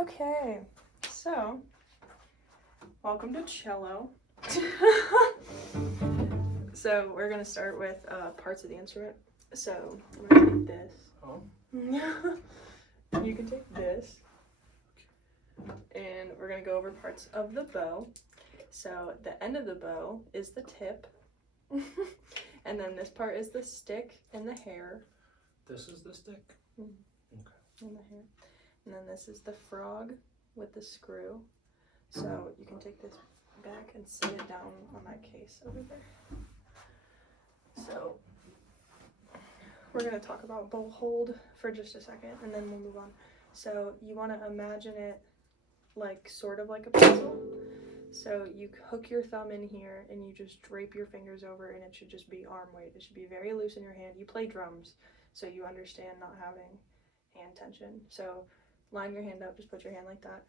Okay, so welcome to cello. So we're gonna start with parts of the instrument. So I'm gonna take this. Oh. You can take this, and we're gonna go over parts of the bow. So the end of the bow is the tip, and then this part is the stick and the hair. This is the stick? Mm-hmm. Okay. And the hair. And then this is the frog with the screw. So you can take this back and set it down on that case over there. So we're going to talk about bow hold for just a second, and then we'll move on. So you want to imagine it like sort of like a pencil. So you hook your thumb in here and you just drape your fingers over, and it should just be arm weight. It should be very loose in your hand. You play drums, so you understand not having hand tension. So line your hand up, just put your hand like that.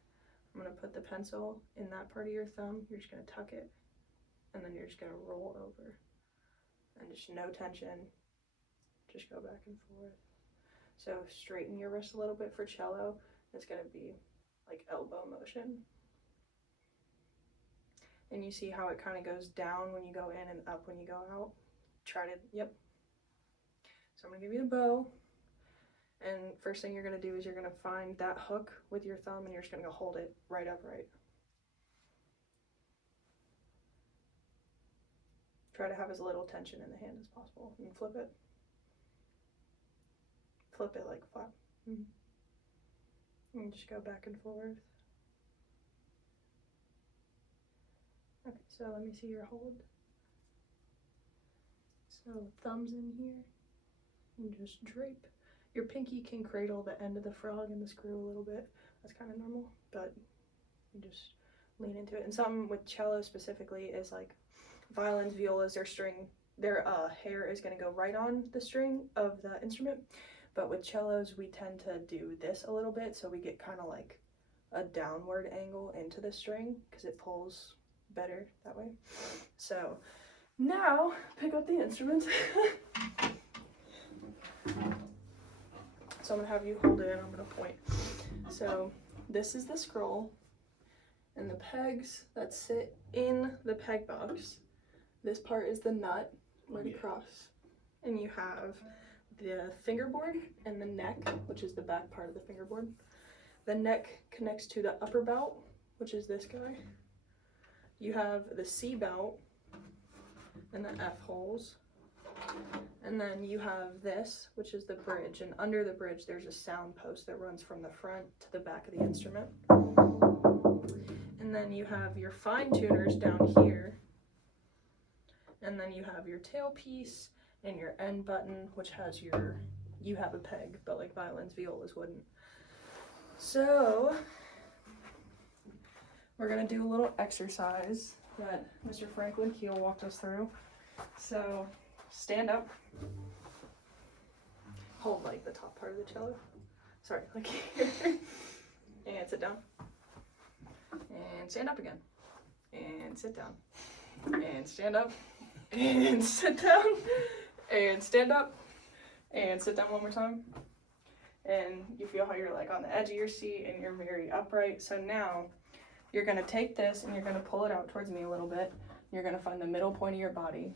I'm going to put the pencil in that part of your thumb. You're just going to tuck it, and then you're just going to roll over. And just no tension. Just go back and forth. So straighten your wrist a little bit for cello. It's going to be like elbow motion. And you see how it kind of goes down when you go in and up when you go out? Try to, yep. So I'm going to give you the bow. And first thing you're going to do is you're going to find that hook with your thumb, and you're just going to go hold it right upright. Try to have as little tension in the hand as possible. And flip it. Flip it like flap. And just go back and forth. Okay, so let me see your hold. So thumbs in here, and just drape. Your pinky can cradle the end of the frog and the screw a little bit. That's kind of normal, but you just lean into it. And something with cello specifically is like violins, violas, their hair is going to go right on the string of the instrument. But with cellos, we tend to do this a little bit, so we get kind of like a downward angle into the string because it pulls better that way. So now pick up the instrument. So I'm going to have you hold it, and I'm going to point. So this is the scroll, and the pegs that sit in the peg box. This part is the nut right across, and you have the fingerboard and the neck, which is the back part of the fingerboard. The neck connects to the upper bout, which is this guy. You have the C bout and the F holes. And then you have this, which is the bridge, and under the bridge there's a sound post that runs from the front to the back of the instrument. And then you have your fine tuners down here, and then you have your tailpiece and your end button, which has you have a peg, but like violins, violas wouldn't. So we're gonna do a little exercise that Mr. Franklin Keel walked us through. So stand up, hold like the top part of the cello, sorry, like here, and sit down, and stand up again, and sit down, and stand up, and sit down, and stand up, and sit down one more time. And you feel how you're like on the edge of your seat and you're very upright. So now you're gonna take this and you're gonna pull it out towards me a little bit. You're gonna find the middle point of your body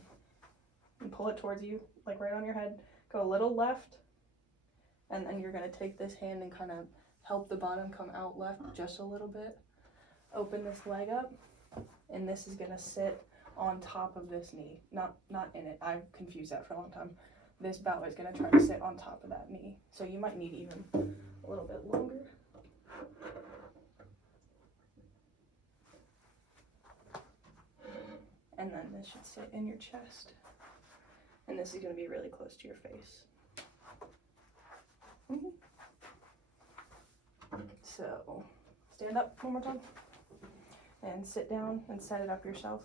and pull it towards you, like right on your head. Go a little left, and then you're gonna take this hand and kind of help the bottom come out left just a little bit. Open this leg up, and this is gonna sit on top of this knee, not in it. I've confused that for a long time. This bow is gonna try to sit on top of that knee, so you might need even a little bit longer. And then this should sit in your chest. And this is going to be really close to your face. So stand up one more time. And sit down and set it up yourself.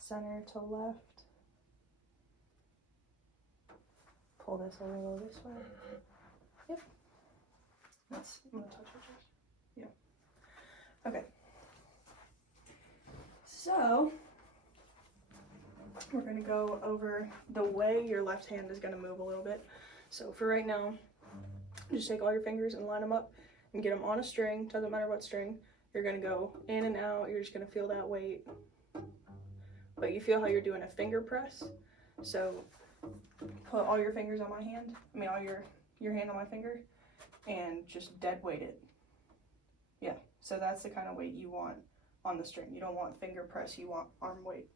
Center to left. Pull this a little this way. Yep. I'm going to touch your chest. Yep. Okay. So we're going to go over the way your left hand is going to move a little bit. So for right now, just take all your fingers and line them up and get them on a string, doesn't matter what string. You're gonna go in and out, you're just gonna feel that weight. But you feel how you're doing a finger press. So put all your fingers on my hand, all your hand on my finger, and just dead weight it. Yeah, so that's the kind of weight you want on the string. You don't want finger press, you want arm weight.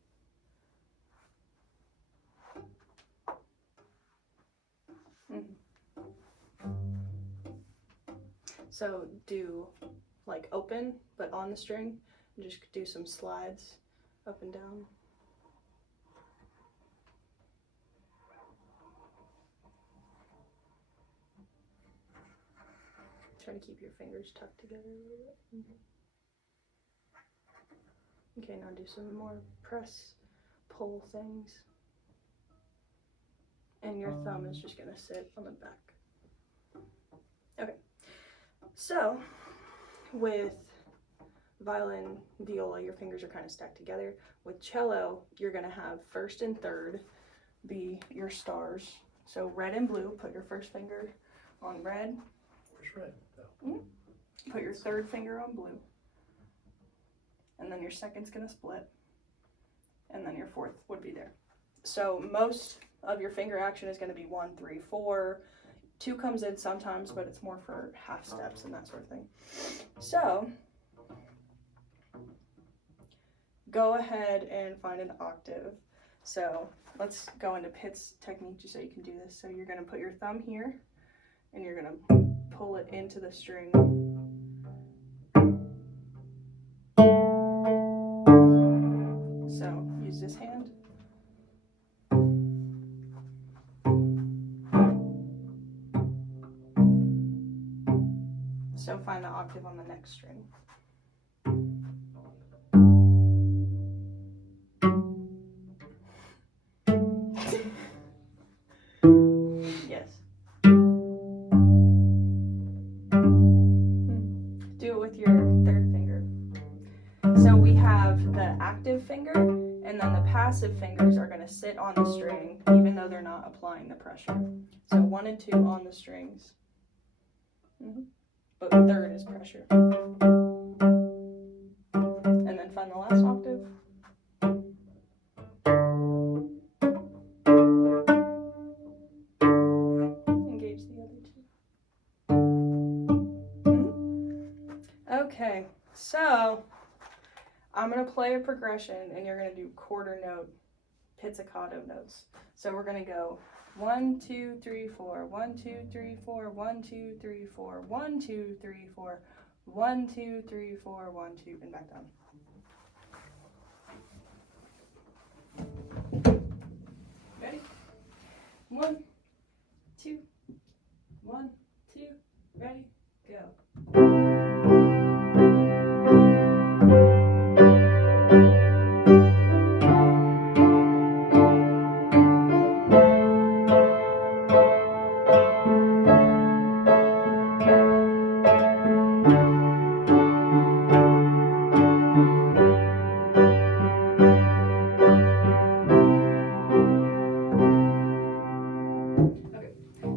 So do like open, but on the string, and just do some slides up and down. Try to keep your fingers tucked together a little bit. Okay, now do some more press, pull things. And your thumb is just gonna sit on the back. Okay, so with violin, viola, your fingers are kind of stacked together. With cello, you're gonna have first and third be your stars. So red and blue, put your first finger on red. Where's red? Put your third finger on blue. And then your second's gonna split. And then your fourth would be there. So most of your finger action is gonna be 1, 3, 4. 2 comes in sometimes, but it's more for half steps and that sort of thing. So go ahead and find an octave. So let's go into Pitt's technique just so you can do this. So you're gonna put your thumb here and you're gonna pull it into the string. So use this hand. So find the octave on the next string. Yes. Do it with your third finger. So we have the active finger, and then the passive fingers are going to sit on the string, even though they're not applying the pressure. So 1 and 2 on the strings. But third is pressure. And then find the last octave. Engage the other 2. Okay, so I'm going to play a progression and you're going to do quarter note pizzicato notes. So we're going to go 1, 2, 3, 4, 1, 2, 3, 4, 1, 2, 3, 4, 1, 2, 3, 4, 1, 2, 3, 4, 1, 2, and back down. Ready? 1, 2, 1, 2, ready, go.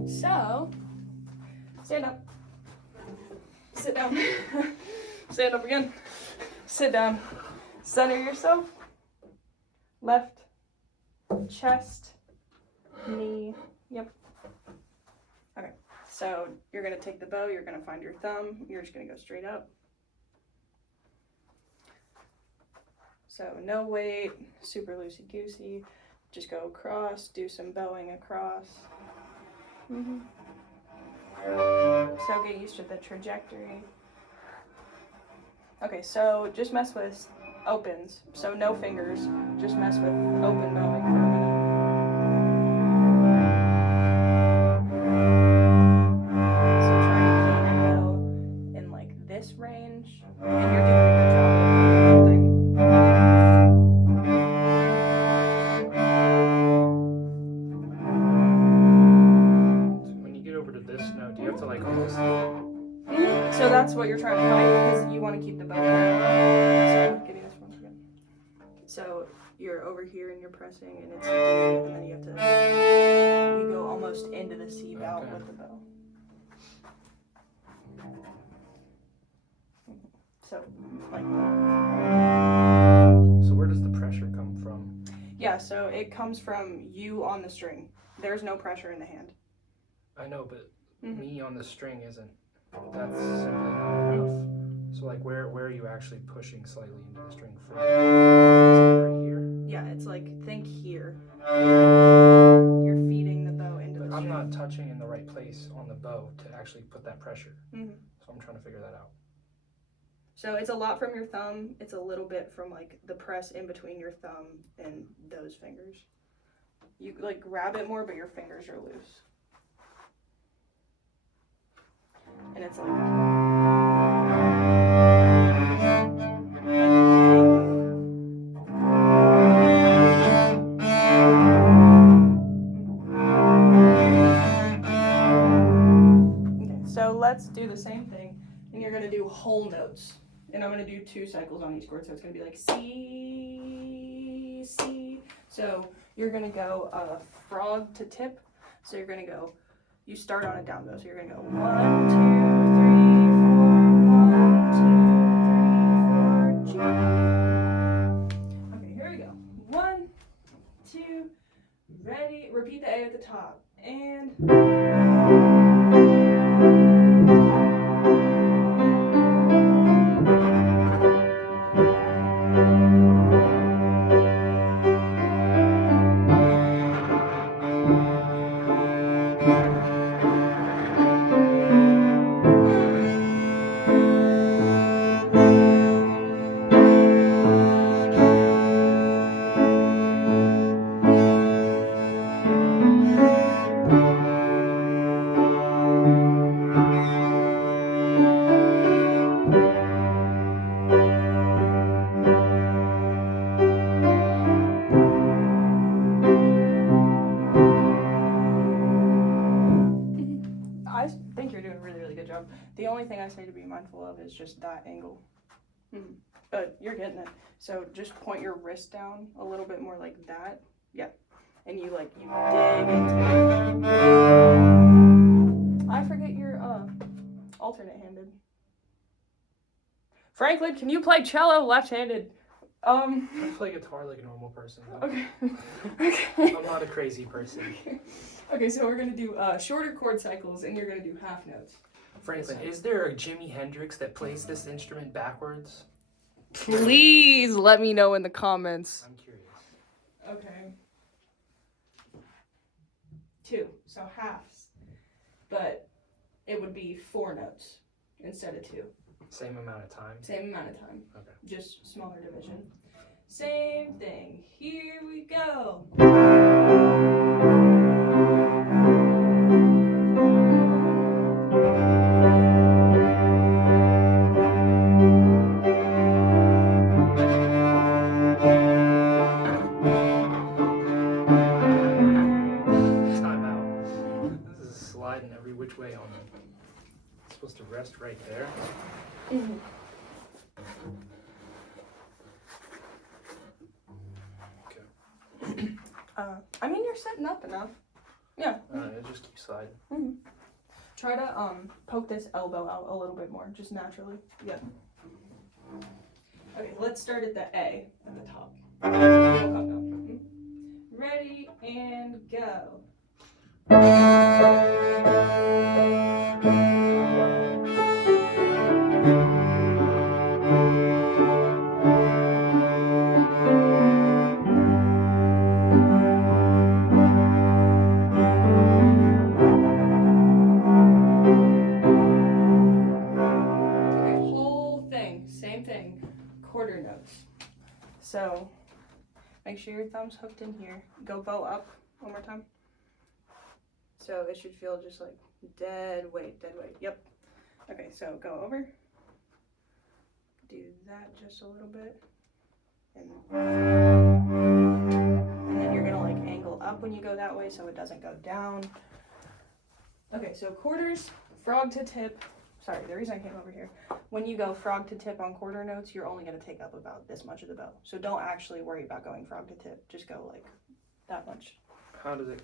So, stand up, sit down, stand up again, sit down, center yourself, left, chest, knee, yep. Okay, so you're going to take the bow, you're going to find your thumb, you're just going to go straight up. So no weight, super loosey-goosey, just go across, do some bowing across. So get used to the trajectory. Okay, so just mess with opens. So no fingers, just mess with open bowing for a minute. So try and keep your bow in like this range, and you're doing a good job of everything. When you get over to this note, do you have to like almost... So that's what you're trying to find, because you want to keep the bow parallel. So give me this one again. So you're over here and you're pressing, and it's D, and then you have to, you go almost into the C bout with the bow. So like So where does the pressure come from? yeah, so it comes from you on the string. There's no pressure in the hand. I know, but Mhm. me on the string isn't. That's simply not enough. So like where are you actually pushing slightly into the string from? Is it right here? Yeah, it's like think here. You're feeding the bow into But the I'm string. not touching in the right place on the bow to actually put that pressure. Mhm. So I'm trying to figure that out. So it's a lot from your thumb. It's a little bit from like the press in between your thumb and those fingers. You like grab it more, but your fingers are loose. And it's okay, so let's do the same thing. And you're gonna do whole notes. And I'm gonna do 2 cycles on each chord. So it's gonna be like C, C. So you're gonna go frog to tip. So you're gonna go, you start on a down bow. So you're gonna go 1, 2, 3, 4, 1, 2, 3, 4, G. Okay, here we go. 1, 2, ready. Repeat the A at the top. And I think you're doing a really, really good job. The only thing I say to be mindful of is just that angle. But you're getting it. So just point your wrist down a little bit more like that. Yeah. And you dig into it. I forget you're alternate handed. Franklin, can you play cello left-handed? I play guitar like a normal person though. Okay. Okay. I'm not a crazy person. Okay, so we're gonna do shorter chord cycles, and you're gonna do half notes. Franklin, is there a Jimi Hendrix that plays this instrument backwards? Please let me know in the comments. I'm curious. Okay. 2, so halves. But it would be 4 notes instead of 2. Same amount of time? Same amount of time. Okay. Just smaller division. Same thing. Here we go. Time out. This is sliding every which way on me. It's supposed to rest right there. Mm-hmm. Okay. I mean, you're setting up enough. Yeah. It just keeps sliding. Mm-hmm. Try to poke this elbow out a little bit more, just naturally. Yeah. Okay, let's start at the A at the top. Mm-hmm. Ready and go. Same thing, quarter notes. So make sure your thumb's hooked in here. Go bow up one more time. So it should feel just like dead weight, dead weight. Yep. Okay, so go over. Do that just a little bit. And then you're gonna like angle up when you go that way so it doesn't go down. Okay, so quarters, frog to tip. Sorry, the reason I came over here. When you go frog to tip on quarter notes, you're only going to take up about this much of the bow. So don't actually worry about going frog to tip. Just go like that much. How does it?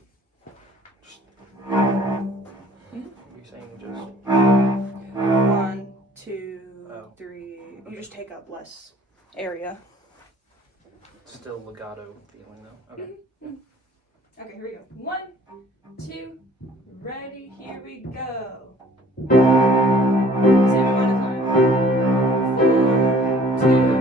You're saying just 1, 2, Oh. 3. Okay. just take up less area. Still legato feeling though. Okay. Okay, here we go. 1, 2, ready, here we go. Same amount of time. 4,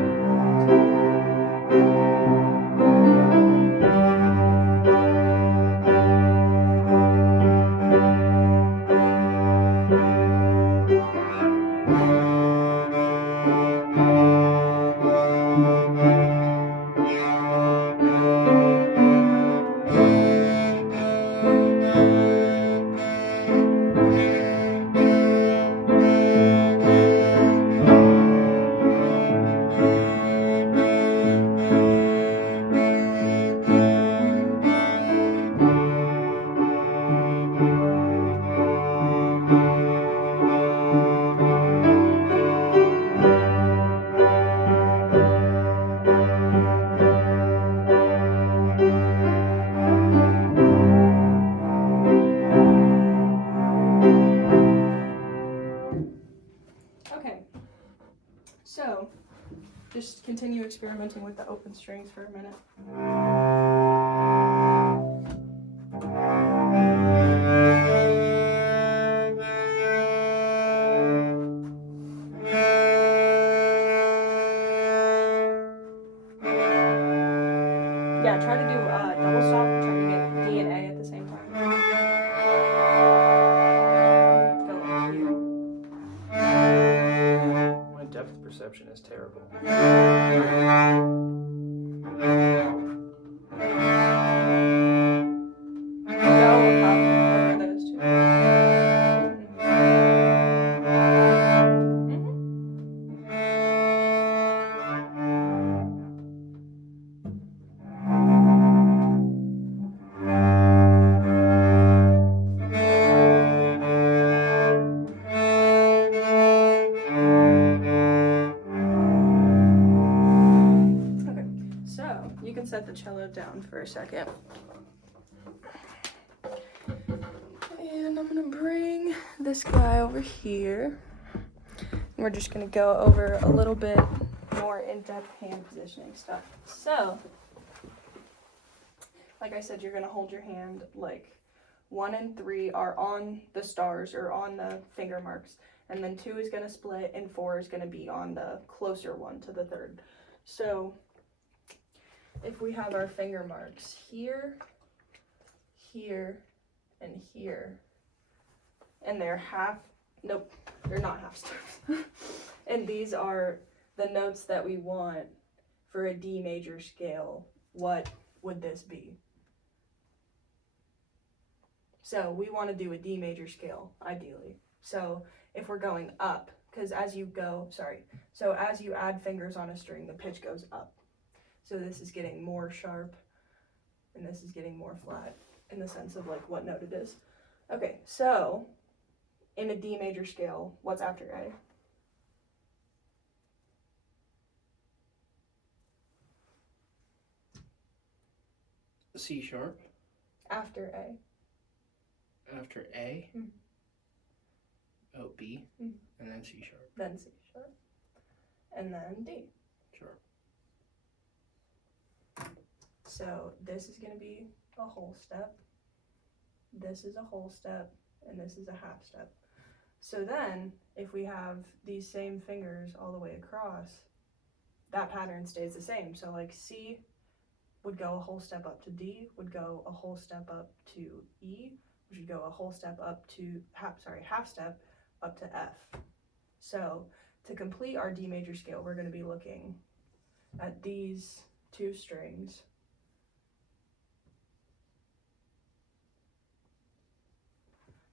Okay, so just continue experimenting with the open strings for a minute. Yeah, try to do double stop, try to get D and A at the same time. Go like here. My depth perception is terrible. Go up over those two. Okay, so you can set the cello down for a second. And I'm gonna bring this guy over here. We're just gonna go over a little bit more in-depth hand positioning stuff. So, like I said, you're gonna hold your hand like 1 and 3 are on the stars or on the finger marks, and then 2 is gonna split and 4 is gonna be on the closer one to the third. So, if we have our finger marks here, here, and here, and they're they're not half steps. And these are the notes that we want for a D major scale. What would this be? So we want to do a D major scale, ideally. So if we're going up, because as you add fingers on a string, the pitch goes up. So this is getting more sharp, and this is getting more flat in the sense of like what note it is. Okay, so in a D major scale, what's after A? C sharp. After A. After A. Mm. Oh, B. Mm. And then C sharp. Then C sharp. And then D. Sharp. So this is going to be a whole step. This is a whole step. And this is a half step. So then, if we have these same fingers all the way across, that pattern stays the same. So like C would go a whole step up to D, would go a whole step up to E, which would go a whole step up to, half step up to F. So to complete our D major scale, we're going to be looking at these 2 strings.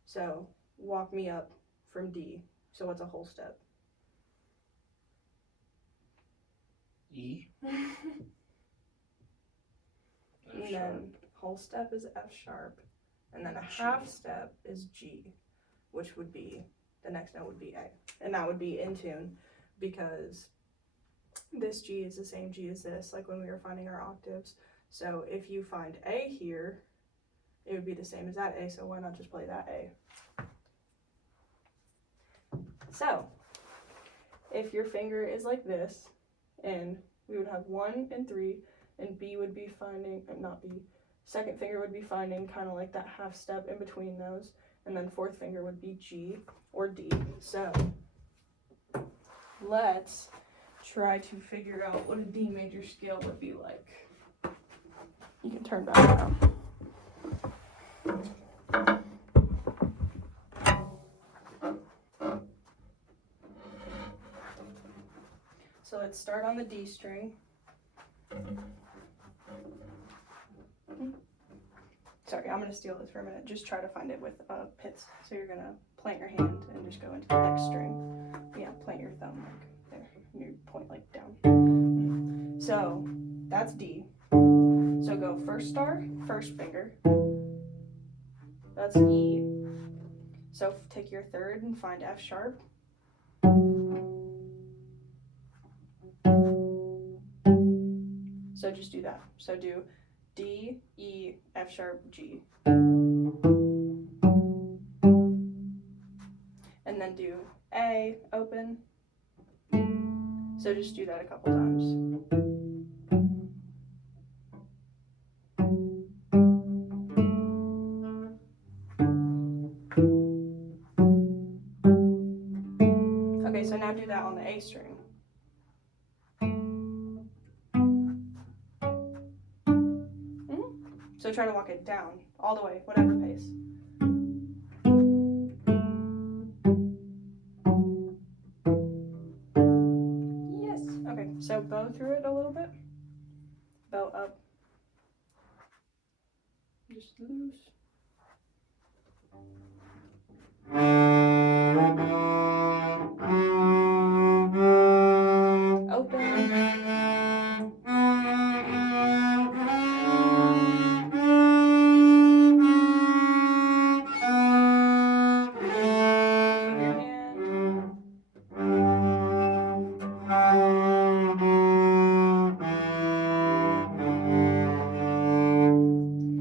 So walk me up from D. So what's a whole step? E. And F then sharp. whole step is F sharp. And then a half step is G, which would be, the next note would be A. And that would be in tune because this G is the same G as this, like when we were finding our octaves. So if you find A here, it would be the same as that A, so why not just play that A? So, if your finger is like this, and we would have 1 and 3, and B would be finding, not B, second finger would be finding kind of like that half step in between those, and then fourth finger would be G or D. So let's try to figure out what a D major scale would be like. You can turn back around. So let's start on the D string. Sorry, I'm going to steal this for a minute. Just try to find it with pits. So you're going to plant your hand and just go into the next string. Yeah, plant your thumb like there. And you point like down. So that's D. So go first star, first finger. That's E. So take your third and find F sharp. So just do that. So do D, E, F sharp, G. And then do A, open. So just do that a couple times. Okay, so now do that on the A string. So try to walk it down, all the way, whatever pace. Yes. Okay, so bow through it a little bit. Bow up. Just loose. Open.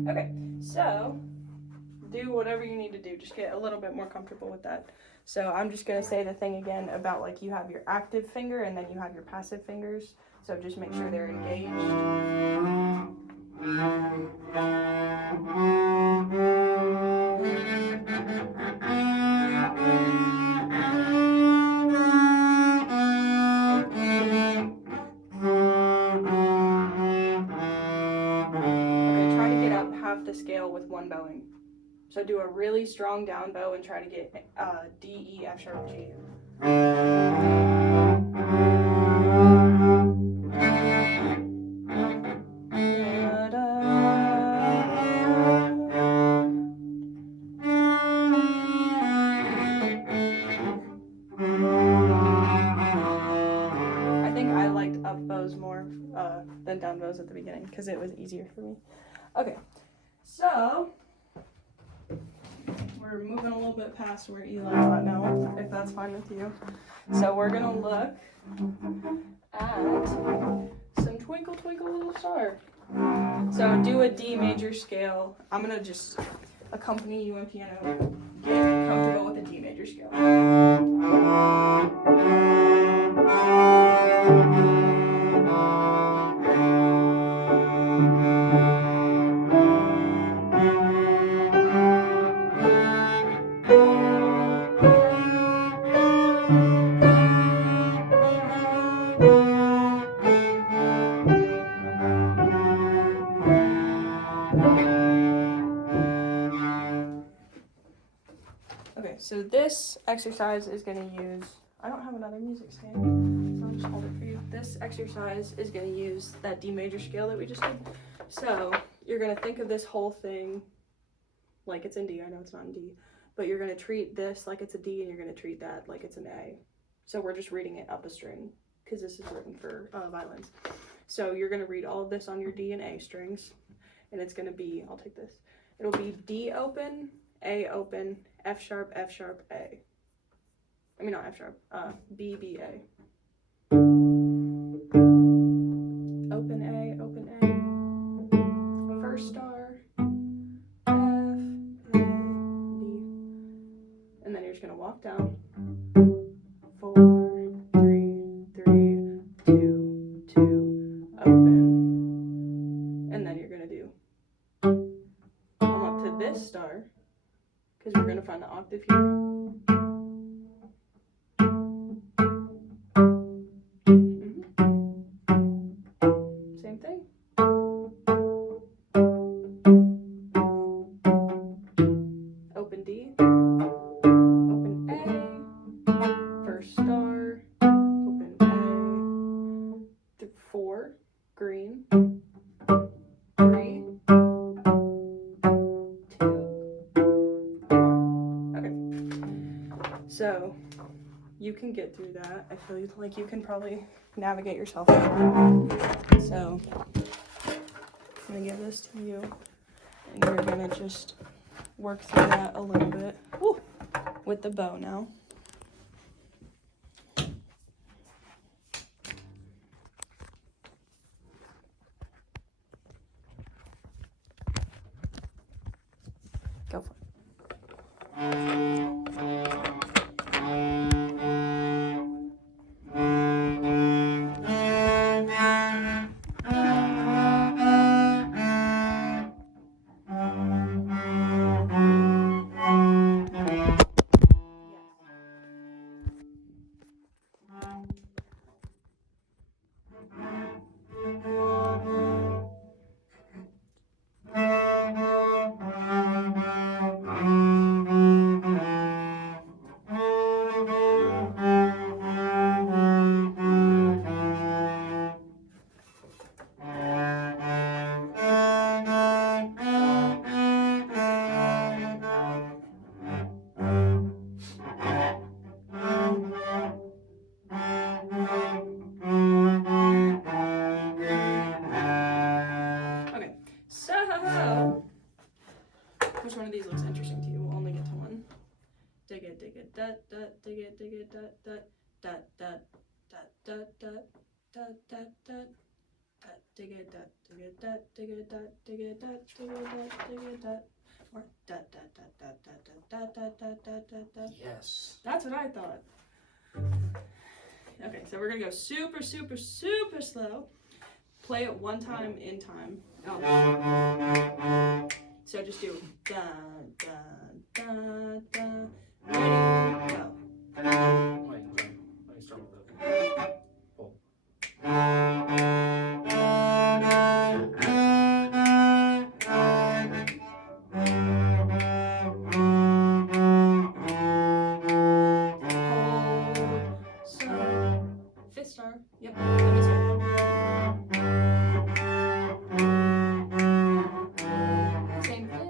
Okay, so do whatever you need to do. Just get a little bit more comfortable with that. So I'm just going to say the thing again about like you have your active finger and then you have your passive fingers. So just make sure they're engaged. Okay, try to get up half the scale with one bowing. So do a really strong down bow and try to get D, E, F sharp, G. I think I liked up bows more than down bows at the beginning because it was easier for me. Okay, so we're moving a little bit past where Eli got now, if that's fine with you. So we're gonna look at some Twinkle Twinkle Little Star. So do a D major scale. I'm gonna just accompany you on piano. Get comfortable with a D major scale. Okay, so this exercise is going to use, I don't have another music stand, so I'll just hold it for you. This exercise is going to use that D major scale that we just did. So you're going to think of this whole thing like it's in D. I know it's not in D, but you're going to treat this like it's a D and you're going to treat that like it's an A. So we're just reading it up a string because this is written for violins. So you're going to read all of this on your D and A strings, and it's going to be, I'll take this, it'll be D open, A open, F sharp, A. I mean, not F sharp, B, B, A. Open A, open A. First star, F, A, B. And then you're just going to walk down. 4, 3, you can get through that. I feel like you can probably navigate yourself through that. So I'm gonna give this to you, and you're gonna just work through that a little bit. Woo! With the bow now. Go for it. So, which one of these looks interesting to you? We'll only get to one. Dig it, dut, dig it, dut, dut, dut, dut, dut, dig it, dut, dig it, dut, dig it, dut, dig it, dut, dig it, dut, dig it, dut, or dut, dut. Yes. That's what I thought. Okay, so we're gonna go super, super, super slow. Play it one time in time. Oh. So just do da da da da. Ready, go. Wait, let me start with the pull. Hold. So, fifth star. Yep. That means hold. Same thing.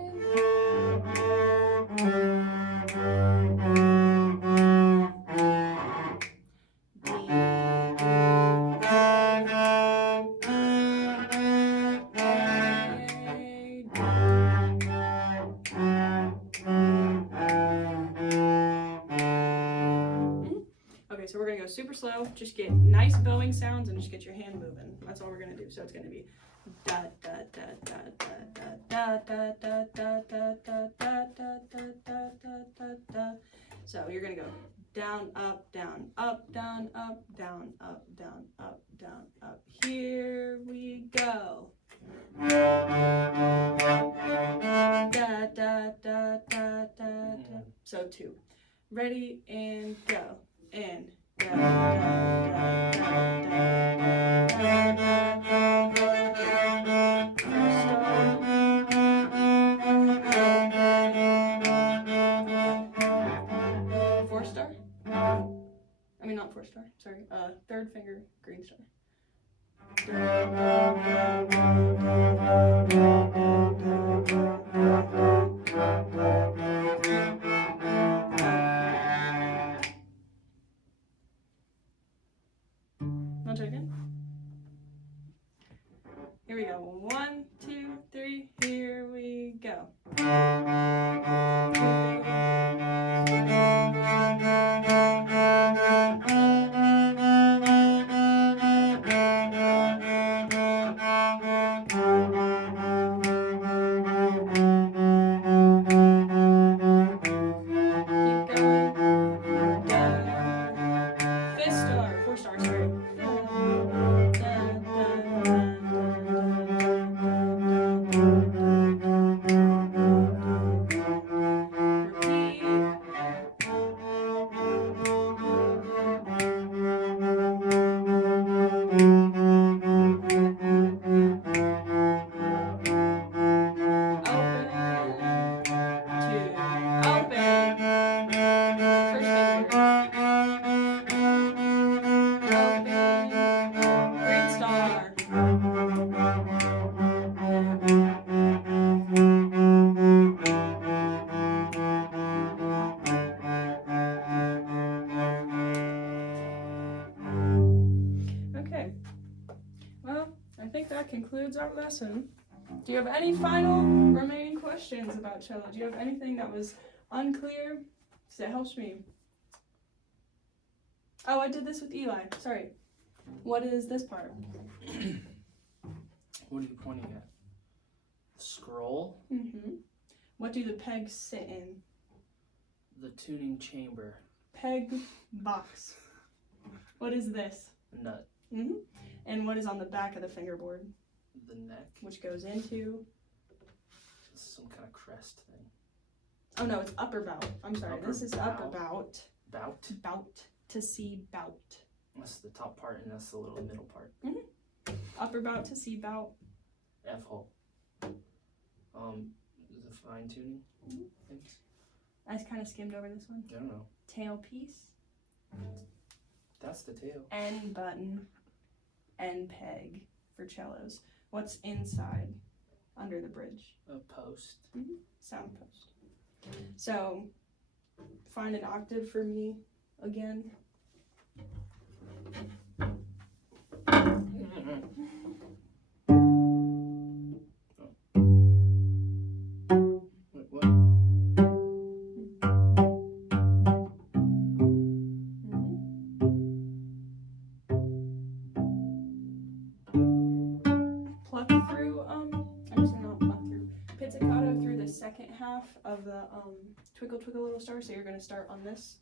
Okay, so we're gonna go super slow. Just get nice bowing sounds and just get your hand moving. That's all we're gonna do. So it's gonna be da da da da da da da da da da da da da da da da da. So you're gonna go down, up, down, up, down, up, down, up, down, up, down, up. Here we go. Da da da da da da. So 2. Ready and go. And da da da da da. 4 star? I mean, not 4 star. Sorry. 3rd finger, green star. Want to try again? Here we go. 1, 2, 3. Here we go. Open. that concludes our lesson. Do you have any final remaining questions about cello? Do you have anything that was unclear? Because it helps me. Oh, I did this with Eli. Sorry. What is this part? What are you pointing at? Scroll? Mm-hmm. What do the pegs sit in? The tuning chamber. Peg box. What is this? Nut. Mm-hmm. And what is on the back of the fingerboard? The neck. Which goes into? Some kind of crest thing. Oh no, it's upper bout. I'm sorry. Upper This is upper bout. bout. Bout? Bout. To see bout. That's the top part, and that's the little middle part. Mm-hmm. Upper bout to see bout. F hole. The fine tuning things. I kind of skimmed over this one. I don't know. Tailpiece. That's the tail. N button. N peg for cellos. What's inside under the bridge? A post. Mm-hmm. Sound post. So find an octave for me again. Wait, what? Pluck through, I'm sorry, not pluck through. Pizzicato through the second half of the Twinkle Twinkle Little Star. So you're going to start on this